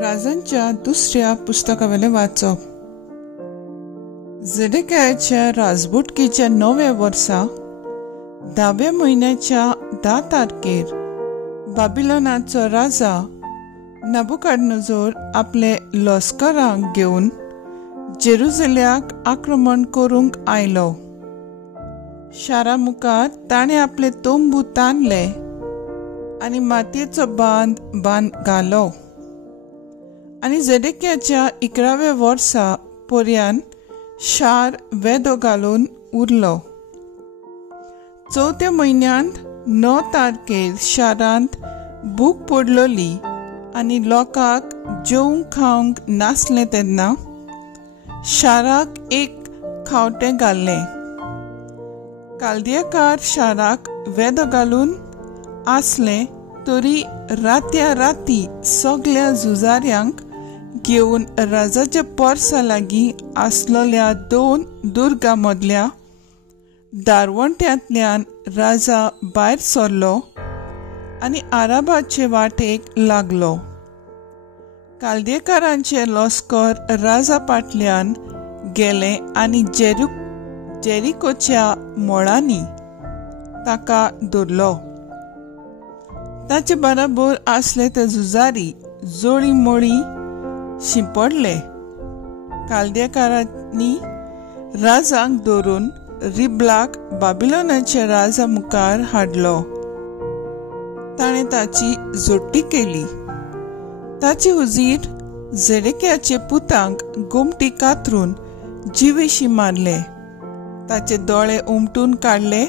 राजांच्या दुसऱ्या पुस्तकावेले वाचप. झेडेकियाच्या राजवटकीच्या 9व्या वर्सा 10व्या म्हयन्याच्या 10 तारखेर बाबिलोनाचो राजा नबुकदनेझर आपले लश्करांक घेवन जेरुसलेमाक आक्रमण करूंक आयलो. शारा मुखार ताणें आपले तोंबू ताणले आनी मातयेचो बांद घालो. आनी झेडेकियाच्या 11व्या वर्सा पर्यंत शार वेदो घालून उरलो. 4थ्या म्हयन्यांत 9 तारखेर शारांत भूक पडलोली आनी लोकांक जेवंक खावंक नासलें तेन्ना शाराक एक खावटें घाल्लें. कालदियेकार शाराक वेदो घालून आसले तरी रात्या राती सगळ्या झुजाऱ्यांक घेवन राजाच्या पर्सा लागीं आसलेल्या 2 दुर्गां मदल्या दारवंट्यांतल्यान राजा भायर सरलो आनी आराबाचे वाटेक लागलो. कालदेकारांचे लश्कर राजा फाटल्यान गेलें आनी जेरिकोच्या मोळांनी ताका धरलो. ताचे बराबर आसले ते झुजारी जोळी मोळी शिंपडले. कालदेकारांनी राजांक धरून रिबलाक बाबिलोनाच्या राजा मुखार हाडलो. ताणें ताची जोडटी केली. ताचे हुजीर झेडेकियाचे पुतांक गोमटी कातरून जिवेशी मारले. ताचे दोळे उमटून काडले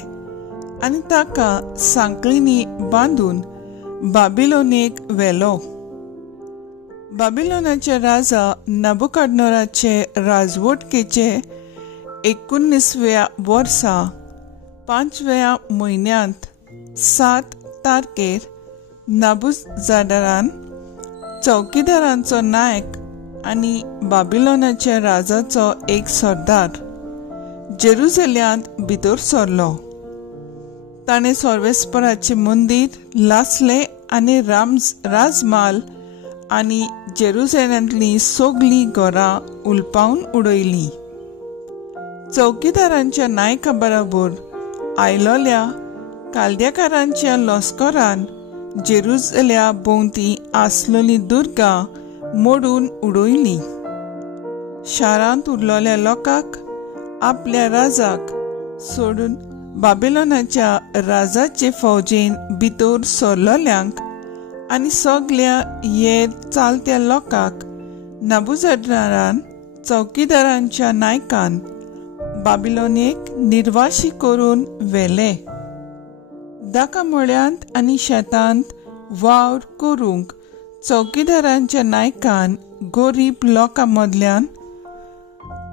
आनी ताका सांकळींनी बांदून बाबिलोनेक व्हेलो. बाबिलोनाच्या राजा नबुकदनेझराचे राजवटकेचे 19व्या वर्सा 5व्या म्हयन्यांत 7 तारखेर नबुजारदानान चौकीदारांचो नायक आनी बाबिलोनाच्या राजाचो एक सरदार जेरुसलेमांत भितर सरलो. ताणें सर्वेस्पराचें मंदीर लासलें आनी राजमाल आनी जेरुसलेमांतलीं सगळीं घरां उलपावन उडयलीं. चौकीदारांच्या नायका बरोबर आयलोल्या कालदेकारांच्या लश्करान जेरुसलेमा भोंवती आसलेलीं दुर्गां मोडून उडयलीं. शारांत उरलेल्या लोकांक आपल्या राजाक सोडून बाबिलोनाच्या राजाचे फौजेन भितर सरलोल्यांक आनी सगळ्या हेर चालत्या लोकांक नबुजारदानान चौकीदारांच्या नायकान बाबिलोनेक निर्वाशी करून व्हेले. दाका मळ्यांत आनी शेतांत वावर करूंक चौकीदारांच्या नायकान गरीब लोकां मदल्यान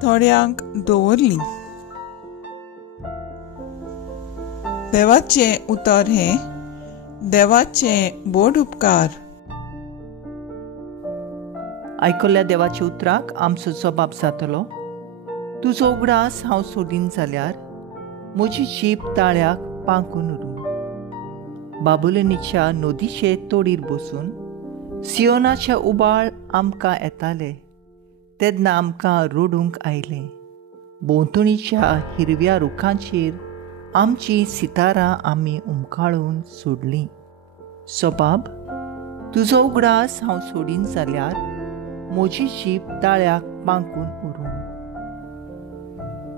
थोड्यांक दवरलीं. देवाचे उतर हे देवाचे बोड उपकार. आयकल्ल्या देवाच्या उतराक आमचो जबाब जातलो. तुजो उगडास हांव सोडीन जाल्यार म्हजी जीब ताळ्याक पांकून उरूं. बाबुलोनीच्या नदीचे तोडीर बसून सियोनाचे उबाळ आमकां येताले तेन्ना आमकां रडूंक आयलें. भोंवतणीच्या हिरव्या रुखांचेर आमची सितारां आमी उमकाळून सोडलीं. सोबाब, तुजो उगडास हांव सोडीन जाल्यार म्हजी जीब ताळ्याक पांकून उरूं.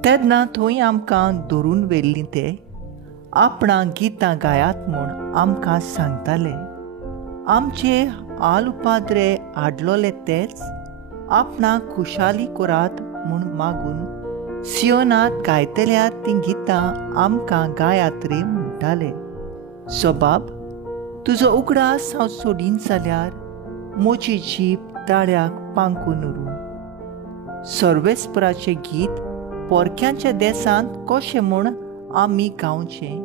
तेन्ना थंय आमकां धरून व्हेल्लीं ते आपणाक गितां गायात म्हूण आमकां सांगताले. आमचे हाल उपाद्रे हाडलोले तेच आपणाक खुशाली करात म्हूण मागून सियोनांत गायतल्या तीं गितां आमकां गायात रे म्हणटाले. सोबाब, तुजो उगडास हांव सोडीन जाल्यार म्हजी जीब ताळ्याक पांकून उरूं. सर्वेस्पराचें गीत पोरक्यांच्या देसांत कशें म्हूण आमी गावचें.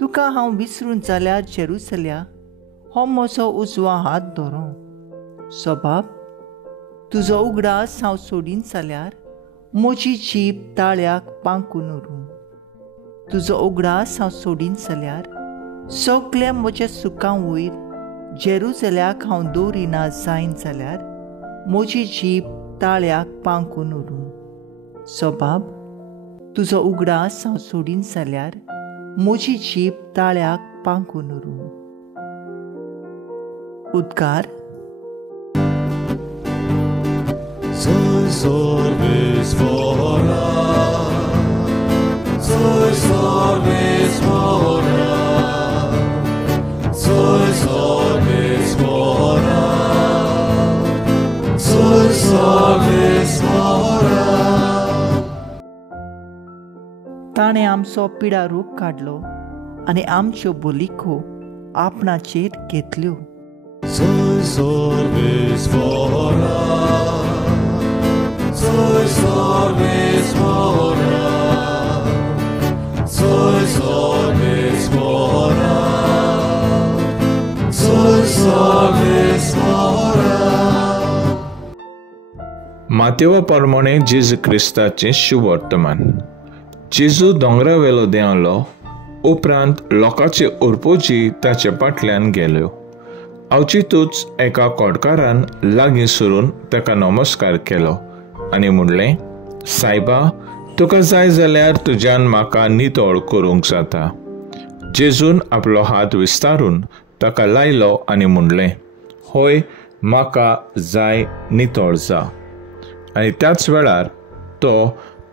तुका हांव विसरून जाल्यार जेरुसलेमा हो म्हजो उजवा हात धरूं. सोबाब, तुजो उगडास हांव सोडीन जाल्यार म्हजी जीब ताळ्याक पांकून उरूं. तुजो उगडास हांव सोडीन जाल्यार सगळ्या म्हज्या सुखां वयर जेरुसल्याक हांव दवरिना जायन जाल्यार म्हजी जीब ताळ्याक पांकून उरूं. सोबाब, तुजो उगडास हांव सोडीन जाल्यार म्हजी जीब ताळ्याक पांकून उरूं. उद्गार. Soy sorbes fora, soy sorbes fora, soy sorbes fora, soy sorbes fora. ताणें आमचो पिडा रूप काडलो आनी आमच्यो बोलिको आपणाचेर घेतल्यो. Soy sorbes fora, soy sorbes fora, soy sorbes fora, soy sorbes fora. मातेवा प्रमाणे जेजू क्रिस्ताचें शुभ वर्तमान. जेजू दोंगरावेलो देंवलो, उपरांत लोकांचे उरपोजी ताचे फाटल्यान गेल्यो. अवचितूच एका कोडकारान लागीं सरून ताका नमस्कार केलो आनी म्हणलें, सायबा, तुका जाय जाल्यार तुज्यान म्हाका नितळ करूंक जाता. जेजून आपलो हात विस्तारून ताका लायलो आनी म्हणलें, होय, म्हाका जाय, नितळ जा. आनी त्याच वेळार तो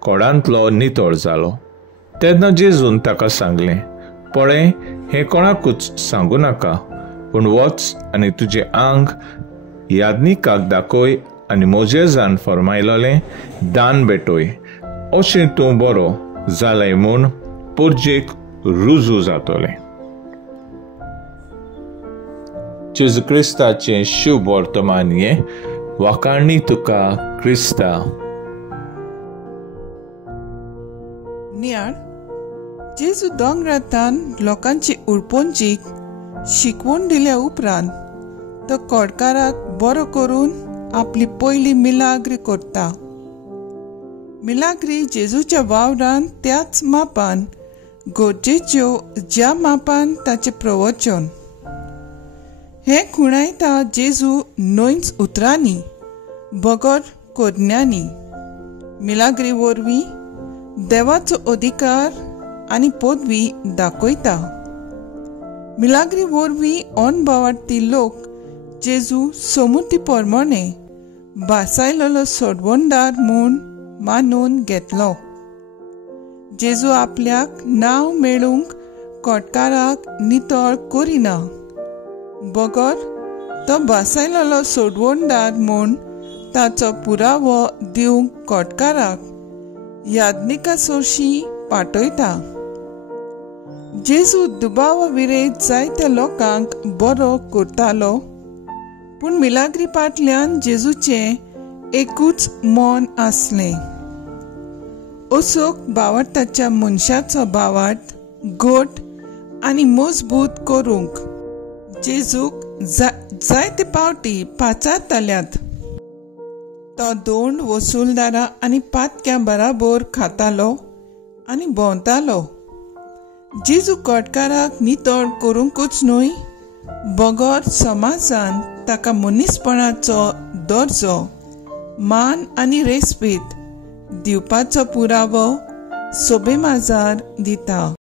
कोडांतलो नितळ जालो. तेन्ना जेजून ताका सांगलें, पळय, हें कोणाकूच सांगू नाका, पूण वच आनी तुजें आंग यादनिकाक दाखय आनी मोजेजान फर्मायलोलें दान भेटोय. अशें तूं बरो जालें म्हूण पुर्जेक रुजू जातोलें. जेजू क्रिस्ताचें शुभ वर्तमान हें वाखाणणी तुका क्रिस्ता. नियाळ. जेजू दोंगरांतान लोकांची उरपोंजीक शिकवण दिल्या उपरांत तो कोडकाराक बरो करून आपली पयली मिलाग्री करता. मिलाग्री जेजूच्या वावरान त्याच मापान गरजेच्यो ज्या मापान ताचें प्रवचन. हें खुणायता जेजू न्हयच उतरांनी, बगर कोदण्यांनी. मिलाग्री वरवीं देवाचो अधिकार आनी पदवी दाखयता. मिलाग्री वरवीं अणभवार्थी लोक जेजू समृद्धी प्रमाणे बासायलोलो सोडवणदार म्हूण मानून घेतलो. जेजू आपल्याक नांव मेळूंक कोडकाराक नितळ करिना, बगर तो बासायलोलो सोडवणदार म्हूण ताचो पुरावो दिवंक कोडकाराक यादनिका सोर्शी पाठयता. जेजू दुबावा विरेत जायत्या लोकांक बरो करतालो, पूण मिलाग्री फाटल्यान जेजूचें एकूच मन आसलें, असोक भावार्थाच्या मनशाचो भावार्थ घट आनी मजबूत करूंक. जेजूक जायते फावटी पाचारताल्यात. तो दोंड वसूलदारां आनी पातक्यां बराबर खातालो आनी भोंवतालो. जेजू कोडकाराक नितळ करूंकूच न्हय, बगर समाजान ताका मनीसपणाचो दर्जो, मान आनी रेस्पेद दिवपाचो पुरावो सोबेमाजार दिता.